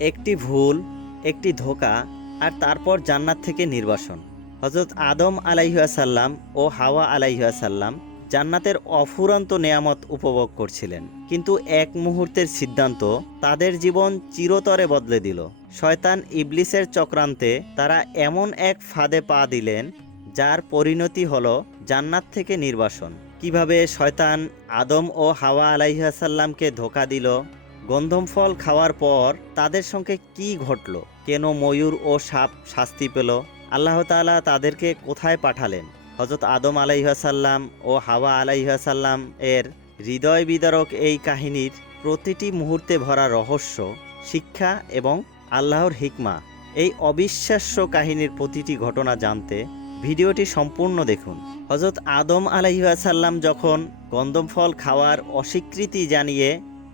একটি ভুল, একটি ধোঁকা, আর তারপর জান্নাত থেকে নির্বাসন। হজরত আদম আলাইহাসাল্লাম ও হাওয়া আলাইহাসাল্লাম জান্নাতের অফুরন্ত নেয়ামত উপভোগ করছিলেন, কিন্তু এক মুহূর্তের সিদ্ধান্ত তাদের জীবন চিরতরে বদলে দিল। শয়তান ইবলিসের চক্রান্তে তারা এমন এক ফাঁদে পা দিলেন যার পরিণতি হলো জান্নাত থেকে নির্বাসন। কিভাবে শয়তান আদম ও হাওয়া আলাইহাসাল্লামকে ধোঁকা দিল, গন্ধম ফল খাওয়ার পর তাদের সঙ্গে কি ঘটল, কেন ময়ূর ও সাপ শাস্তি পেল, আল্লাহ তাআলা তাদেরকে কোথায় পাঠালেন, হজরত আদম আলাইহাসাল্লাম ও হাওয়া আলাইহাসাল্লাম এর হৃদয় বিদারক এই কাহিনীর প্রতিটি মুহূর্তে ভরা রহস্য, শিক্ষা এবং আল্লাহর হিকমা। এই অবিশ্বাস্য কাহিনীর প্রতিটি ঘটনা জানতে ভিডিওটি সম্পূর্ণ দেখুন। হজরত আদম আলাইহাসাল্লাম যখন গন্ধম ফল খাওয়ার অস্বীকৃতি জানিয়ে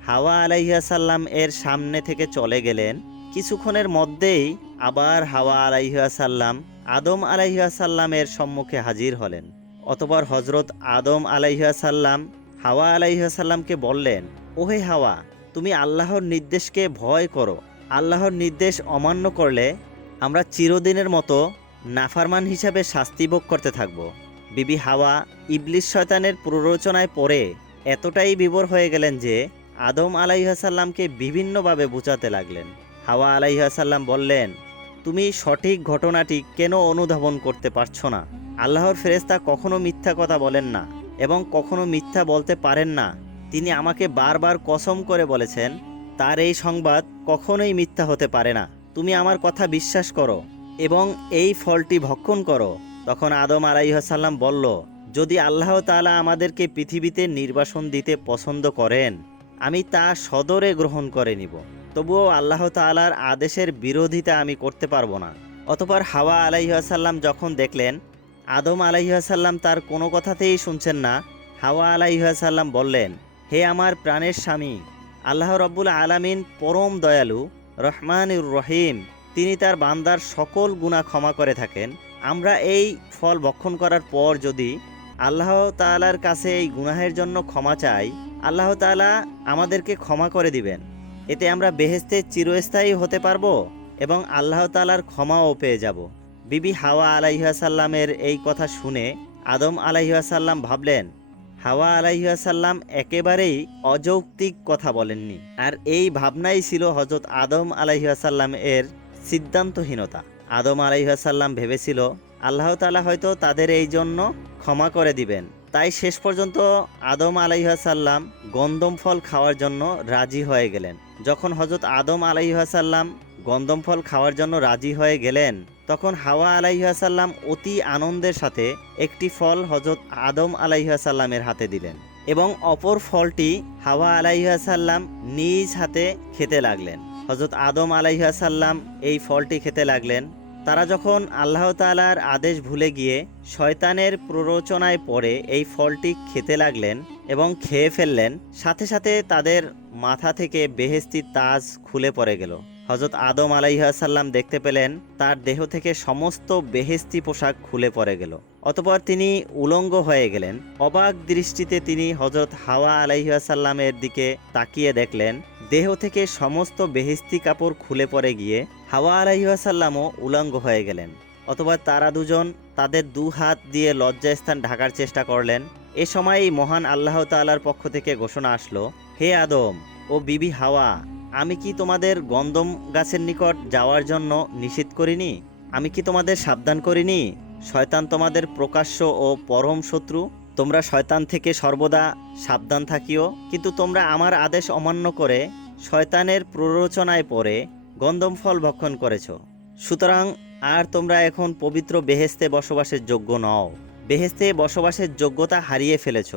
হাওয়া আলাইহাসাল্লাম এর সামনে থেকে চলে গেলেন, কিছুক্ষণের মধ্যেই আবার হাওয়া আলাইহাসাল্লাম আদম আলাইহাসাল্লামের সম্মুখে হাজির হলেন। অতঃপর হজরত আদম আলাইহাসাল্লাম হাওয়া আলাইহাসাল্লামকে বললেন, ওহে হাওয়া, তুমি আল্লাহর নির্দেশকে ভয় করো। আল্লাহর নির্দেশ অমান্য করলে আমরা চিরদিনের মতো নাফারমান হিসাবে শাস্তি ভোগ করতে থাকব। বিবি হাওয়া ইবলিস শয়তানের প্ররোচনায় পড়ে এতটাই বিভোর হয়ে গেলেন যে আদম আলাইহাসাল্লামকে বিভিন্নভাবে বোঝাতে লাগলেন। হাওয়া আলাইহাসাল্লাম বললেন, তুমি সঠিক ঘটনাটি কেন অনুধাবন করতে পারছো না? আল্লাহর ফেরেশতা কখনো মিথ্যা কথা বলেন না এবং কখনো মিথ্যা বলতে পারেন না। তিনি আমাকে বারবার কসম করে বলেছেন, তার এই সংবাদ কখনোই মিথ্যা হতে পারে না। তুমি আমার কথা বিশ্বাস করো এবং এই ফলটি ভক্ষণ করো। তখন আদম আলাইহাসাল্লাম বলল, যদি আল্লাহ তাআলা আমাদেরকে পৃথিবীতে নির্বাসন দিতে পছন্দ করেন, আমি তা সদরে গ্রহণ করে নিব, তবুও আল্লাহ তাআলার আদেশের বিরোধিতা আমি করতে পারবো না। অতঃপর হাওয়া আলাইহাসাল্লাম যখন দেখলেন আদম আলাইহাসাল্লাম তার কোনো কথাতেই শুনছেন না, হাওয়া আলাইহাসাল্লাম বললেন, হে আমার প্রাণের স্বামী, আল্লাহ রব্বুল আলামিন পরম দয়ালু, রহমানুর রহিম, তিনি তার বান্দার সকল গুনাহ ক্ষমা করে থাকেন। আমরা এই ফল ভক্ষণ করার পর যদি আল্লাহ তাআলার কাছে এই গুনাহের জন্য ক্ষমা চাই, আল্লাহ তাআলা আমাদেরকে ক্ষমা করে দিবেন। এতে আমরা বেহেশতে চিরস্থায়ী হতে পারবো এবং আল্লাহ তাআলার ক্ষমাও পেয়ে যাব। বিবি হাওয়া আলাইহাসাল্লামের এই কথা শুনে আদম আলাইহাসাল্লাম ভাবলেন, হাওয়া আলাইহাসাল্লাম একেবারেই অযৌক্তিক কথা বলেননি। আর এই ভাবনাই ছিল হজরত আদম আলাইহাসাল্লাম এর সিদ্ধান্তহীনতা। আদম আলাইহাসাল্লাম ভেবেছিল আল্লাহ তাআলা হয়তো তাদের এই জন্য ক্ষমা করে দিবেন, তাই শেষ পর্যন্ত আদম আলাইহাসাল্লাম গন্ধম ফল খাওয়ার জন্য রাজি হয়ে গেলেন। যখন হজরত আদম আলাইহাসাল্লাম গন্ধম ফল খাওয়ার জন্য রাজি হয়ে গেলেন, তখন হাওয়া আলাইহাসাল্লাম অতি আনন্দের সাথে একটি ফল হজরত আদম আলাইহাসাল্লামের হাতে দিলেন এবং অপর ফলটি হাওয়া আলাইহাসাল্লাম নিজ হাতে খেতে লাগলেন। হজরত আদম আলাইহাসাল্লাম এই ফলটি খেতে লাগলেন। তারা যখন আল্লাহ তাআলার আদেশ ভুলে গিয়ে শয়তানের প্ররোচনায় পড়ে এই ফলটি খেতে লাগলেন এবং খেয়ে ফেললেন, সাথে সাথে তাদের মাথা থেকে বেহেশতি তাজ খুলে পড়ে গেল। হজরত আদম আলাইহাসাল্লাম দেখতে পেলেন তার দেহ থেকে সমস্ত বেহেশতি পোশাক খুলে পড়ে গেল। অতঃপর তিনি উলঙ্গ হয়ে গেলেন। অবাক দৃষ্টিতে তিনি হজরত হাওয়া আলাইহাসাল্লামের দিকে তাকিয়ে দেখলেন দেহ থেকে সমস্ত বেহেশতি কাপড় খুলে পড়ে গিয়ে হাওয়া আলাইহাসাল্লামও উলঙ্গ হয়ে গেলেন। অতঃপর তারা দুজন তাদের দু হাত দিয়ে লজ্জাস্থান ঢাকার চেষ্টা করলেন। এ সময় মহান আল্লাহ তাআলার পক্ষ থেকে ঘোষণা আসলো, হে আদম ও বিবি হাওয়া, আমি কি তোমাদের গন্ধম গাছের নিকট যাওয়ার জন্য নিষেধ করিনি? আমি কি তোমাদের সাবধান করিনি? শয়তান তোমাদের প্রকাশ্য ও পরম শত্রু। তোমরা শয়তান থেকে সর্বদা সাবধান থাকিও। কিন্তু তোমরা আমার আদেশ অমান্য করে শয়তানের প্ররোচনায় পড়ে গন্ধম ফল ভক্ষণ করেছ। সুতরাং আর তোমরা এখন পবিত্র বেহেশতে বসবাসের যোগ্য নও। বেহেশতে বসবাসের যোগ্যতা হারিয়ে ফেলেছ।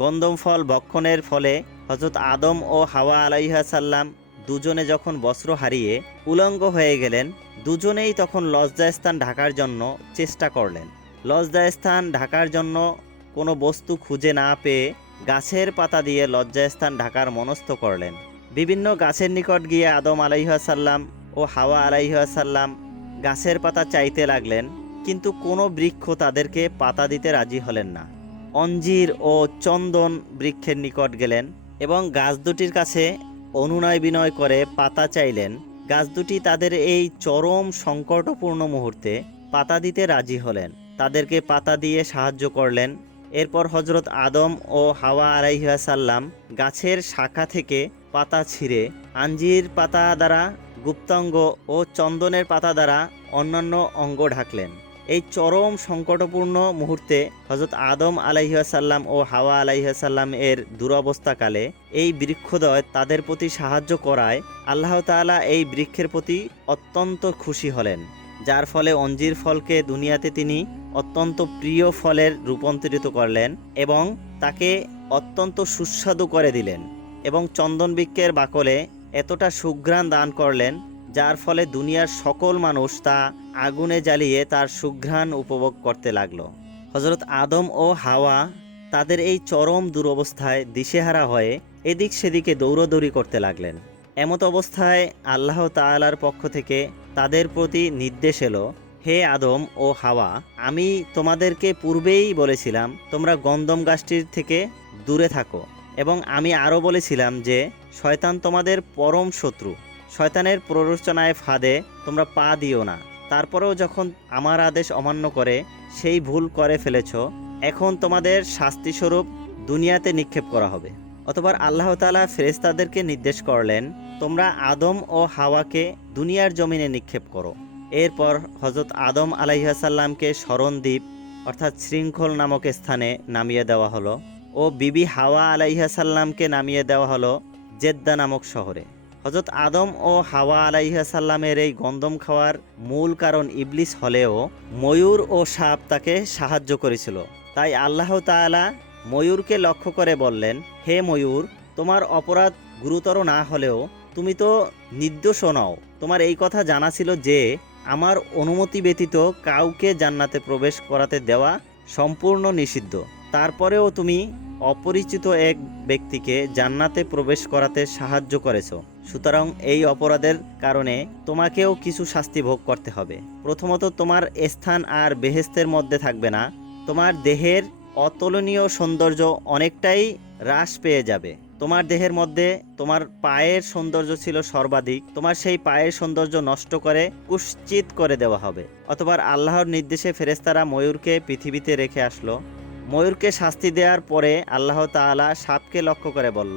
গন্ধম ফল ভক্ষণের ফলে হযরত আদম ও হাওয়া আলাইহাসাল্লাম দুজনে যখন বস্ত্র হারিয়ে উলঙ্গ হয়ে গেলেন, দুজনেই তখন লজ্জাস্থান ঢাকার জন্য চেষ্টা করলেন। লজ্জাস্থান ঢাকার জন্য কোনো বস্তু খুঁজে না পেয়ে গাছের পাতা দিয়ে লজ্জাস্থান ঢাকার মনস্থ করলেন। বিভিন্ন গাছের নিকট গিয়ে আদম আলাইহাসাল্লাম ও হাওয়া আলাইহাসাল্লাম গাছের পাতা চাইতে লাগলেন, কিন্তু কোনো বৃক্ষ তাদেরকে পাতা দিতে রাজি হলেন না। অঞ্জির ও চন্দন বৃক্ষের নিকট গেলেন এবং গাছ দুটির কাছে অনুনয় বিনয় করে পাতা চাইলেন। গাছ দুটি তাদের এই চরম সংকটপূর্ণ মুহূর্তে পাতা দিতে রাজি হলেন, তাদেরকে পাতা দিয়ে সাহায্য করলেন। এরপর হজরত আদম ও হাওয়া আলাইহিস সালাম গাছের শাখা থেকে পাতা ছিঁড়ে আঞ্জির পাতা দ্বারা গুপ্তাঙ্গ ও চন্দনের পাতা দ্বারা অন্যান্য অঙ্গ ঢাকলেন। এই চরম সংকটপূর্ণ মুহূর্তে হজরত আদম আলাইহিস সালাম ও হাওয়া আলাইহিস সালাম এর দুরবস্থাকালে এই বৃক্ষদ্বয় তাদের প্রতি সাহায্য করায় আল্লাহ তাআলা এই বৃক্ষের প্রতি অত্যন্ত খুশি হলেন, যার ফলে অঞ্জির ফলকে দুনিয়াতে তিনি অত্যন্ত প্রিয় ফলের রূপান্তরিত করলেন এবং তাকে অত্যন্ত সুস্বাদু করে দিলেন এবং চন্দন বৃক্ষের বাকলে এতটা সুঘ্রাণ দান করলেন, যার ফলে দুনিয়ার সকল মানুষ তা আগুনে জ্বালিয়ে তার সুঘ্রাণ উপভোগ করতে লাগলো। হজরত আদম ও হাওয়া তাদের এই চরম দুরবস্থায় দিশেহারা হয়ে এদিক সেদিকে দৌড়দৌড়ি করতে লাগলেন। এমত অবস্থায় আল্লাহ তাআলার পক্ষ থেকে তাদের প্রতি নির্দেশ এলো, হে আদম ও হাওয়া, আমি তোমাদেরকে পূর্বেই বলেছিলাম তোমরা গন্ধম গাছটির থেকে দূরে থাকো, এবং আমি আরও বলেছিলাম যে শয়তান তোমাদের পরম শত্রু, শয়তানের প্ররোচনায় ফাঁদে তোমরা পা দিও না। তারপরেও যখন আমার আদেশ অমান্য করে সেই ভুল করে ফেলেছ, এখন তোমাদের শাস্তিস্বরূপ দুনিয়াতে নিক্ষেপ করা হবে। অতঃপর আল্লাহ তাআলা ফেরেশতাদেরকে নির্দেশ করলেন, তোমরা আদম ও হাওয়াকে দুনিয়ার জমিনে নিক্ষেপ করো। এরপর হজরত আদম আলাইহিস সালামকে স্মরণদ্বীপ অর্থাৎ শৃঙ্খল নামক স্থানে নামিয়ে দেওয়া হলো ও বিবি হাওয়া আলাইহিস সালামকে নামিয়ে দেওয়া হলো জেদ্দা নামক শহরে। হজরত আদম ও হাওয়া আলাইহিস সালামের এই গন্ধম খাওয়ার মূল কারণ ইবলিস হলেও ময়ূর ও সাপ তাকে সাহায্য করেছিল। তাই আল্লাহ তাআলা ময়ূরকে লক্ষ্য করে বললেন, হে ময়ূর, তোমার অপরাধ গুরুতর না হলেও তুমি তো নির্দোষ নও। তোমার এই কথা জানা ছিল যে আমার অনুমতি ব্যতীত কাউকে জান্নাতে প্রবেশ করাতে দেওয়া সম্পূর্ণ নিষিদ্ধ। তারপরেও তুমি অপরিচিত এক ব্যক্তিকে জান্নাতে প্রবেশ করাতে সাহায্য করেছো। সুতরাং এই অপরাধের কারণে তোমাকেও কিছু শাস্তি ভোগ করতে হবে। প্রথমত, তোমার স্থান আর বেহেশতের মধ্যে থাকবে না। তোমার দেহের অতুলনীয় সৌন্দর্য অনেকটাই হ্রাস পেয়ে যাবে। তোমার দেহের মধ্যে তোমার পায়ের সৌন্দর্য ছিল সর্বাধিক, তোমার সেই পায়ের সৌন্দর্য নষ্ট করে কুৎসিত করে দেওয়া হবে। অতঃপর আল্লাহর নির্দেশে ফেরেশতারা ময়ূরকে পৃথিবীতে রেখে আসলো। ময়ূরকে শাস্তি দেওয়ার পরে আল্লাহ তাআলা সাপকে লক্ষ্য করে বলল,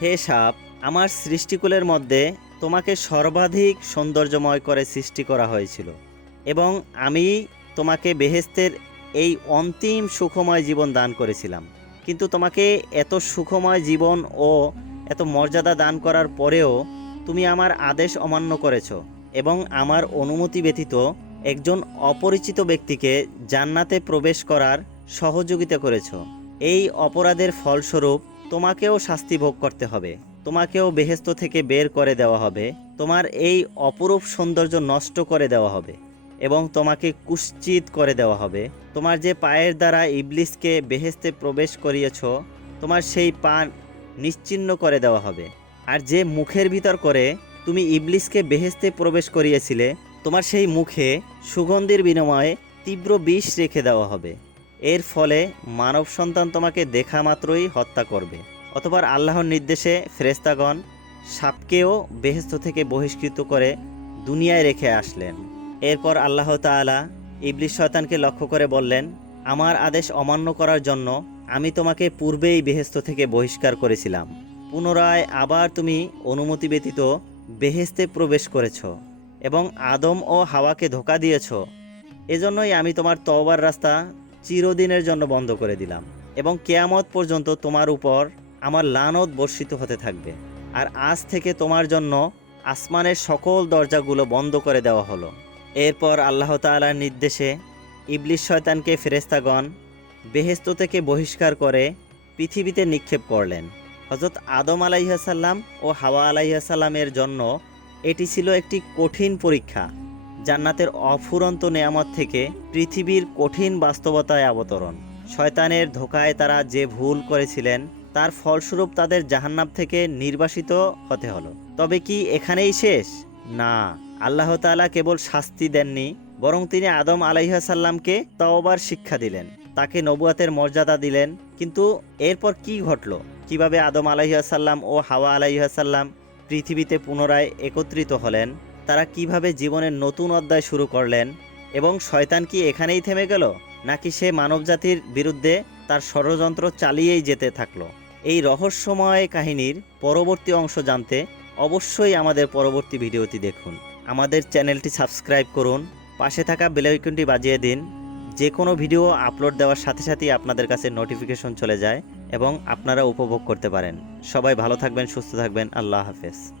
হে সাপ, আমার সৃষ্টিকুলের মধ্যে তোমাকে সর্বাধিক সৌন্দর্যময় করে সৃষ্টি করা হয়েছিল এবং আমি তোমাকে বেহেশতের এই অন্তিম সুখময় জীবন দান করেছিলাম। কিন্তু তোমাকে এত সুখময় জীবন ও এত মর্যাদা দান করার পরেও তুমি আমার আদেশ অমান্য করেছো এবং আমার অনুমতি ব্যতীত একজন অপরিচিত ব্যক্তিকে জান্নাতে প্রবেশ করার সহযোগিতা করেছো। এই অপরাধের ফলস্বরূপ তোমাকেও শাস্তি ভোগ করতে হবে, তোমাকেও বেহেশত থেকে বের করে দেওয়া হবে, তোমার এই অপরূপ সৌন্দর্য নষ্ট করে দেওয়া হবে এবং তোমাকে কুৎসিত করে দেওয়া হবে। তোমার যে পায়ের দ্বারা ইবলিসকে বেহেশতে প্রবেশ করিয়েছ, তোমার সেই পা নিশ্চিহ্ন করে দেওয়া হবে। আর যে মুখের ভিতর করে তুমি ইবলিসকে বেহেশতে প্রবেশ করিয়েছিলে, তোমার সেই মুখে সুগন্ধির বিনিময়ে তীব্র বিষ রেখে দেওয়া হবে। এর ফলে মানব সন্তান তোমাকে দেখা মাত্রই হত্যা করবে। অতঃপর আল্লাহর নির্দেশে ফেরেশতাগণ সাপকেও বেহেশত থেকে বহিষ্কৃত করে দুনিয়ায় রেখে আসলেন। এরপর আল্লাহ তাআলা ইবলিস শয়তানকে লক্ষ্য করে বললেন, আমার আদেশ অমান্য করার জন্য আমি তোমাকে পূর্বেই বেহেশত থেকে বহিষ্কার করেছিলাম। পুনরায় আবার তুমি অনুমতি ব্যতীত বেহেশতে প্রবেশ করেছ এবং আদম ও হাওয়াকে ধোঁকা দিয়েছ। এজন্যই আমি তোমার তওবার রাস্তা চিরদিনের জন্য বন্ধ করে দিলাম এবং কিয়ামত পর্যন্ত তোমার উপর আমার লানত বর্ষিত হতে থাকবে। আর আজ থেকে তোমার জন্য আসমানের সকল দরজাগুলো বন্ধ করে দেওয়া হলো। এরপর আল্লাহ তাআলার নির্দেশে ইবলিস শয়তানকে ফেরেশতাগণ বেহেশত থেকে বহিষ্কার করে পৃথিবীতে নিক্ষেপ করলেন। হযরত আদম আলাইহিস সালাম ও হাওয়া আলাইহিস সালামের জন্য এটি ছিল একটি কঠিন পরীক্ষা। জান্নাতের অফুরন্ত নেয়ামত থেকে পৃথিবীর কঠিন বাস্তবতায় অবতরণ। শয়তানের ধোঁকায় তারা যে ভুল করেছিলেন তার ফলস্বরূপ তাদের জাহান্নাম থেকে নির্বাসিত হতে হলো। তবে কি এখানেই শেষ? না, আল্লাহ তাআলা কেবল শাস্তি দেননি, বরং তিনি আদম আলাইহিস সালামকে তওবার শিক্ষা দিলেন, তাকে নবুয়াতের মর্যাদা দিলেন। কিন্তু এরপর কি ঘটল? কিভাবে আদম আলাইহিস সালাম ও হাওয়া আলাইহিস সালাম পৃথিবীতে পুনরায় একত্রিত হলেন? তারা কিভাবে জীবনের নতুন অধ্যায় শুরু করলেন এবং শয়তান কি এখানেই থেমে গেল নাকি সে মানবজাতির বিরুদ্ধে তার ষড়যন্ত্র চালিয়েই যেতে থাকলো। এই রহস্যময় কাহিনীর পরবর্তী অংশ জানতে অবশ্যই আমাদের পরবর্তী ভিডিওটি দেখুন। আমাদের চ্যানেলটি সাবস্ক্রাইব করুন, পাশে থাকা বেল আইকনটি বাজিয়ে দিন। যে কোনো ভিডিও আপলোড দেওয়ার সাথে সাথেই আপনাদের কাছে নোটিফিকেশন চলে যায় এবং আপনারা উপভোগ করতে পারেন। সবাই ভালো থাকবেন, সুস্থ থাকবেন। আল্লাহ হাফেজ।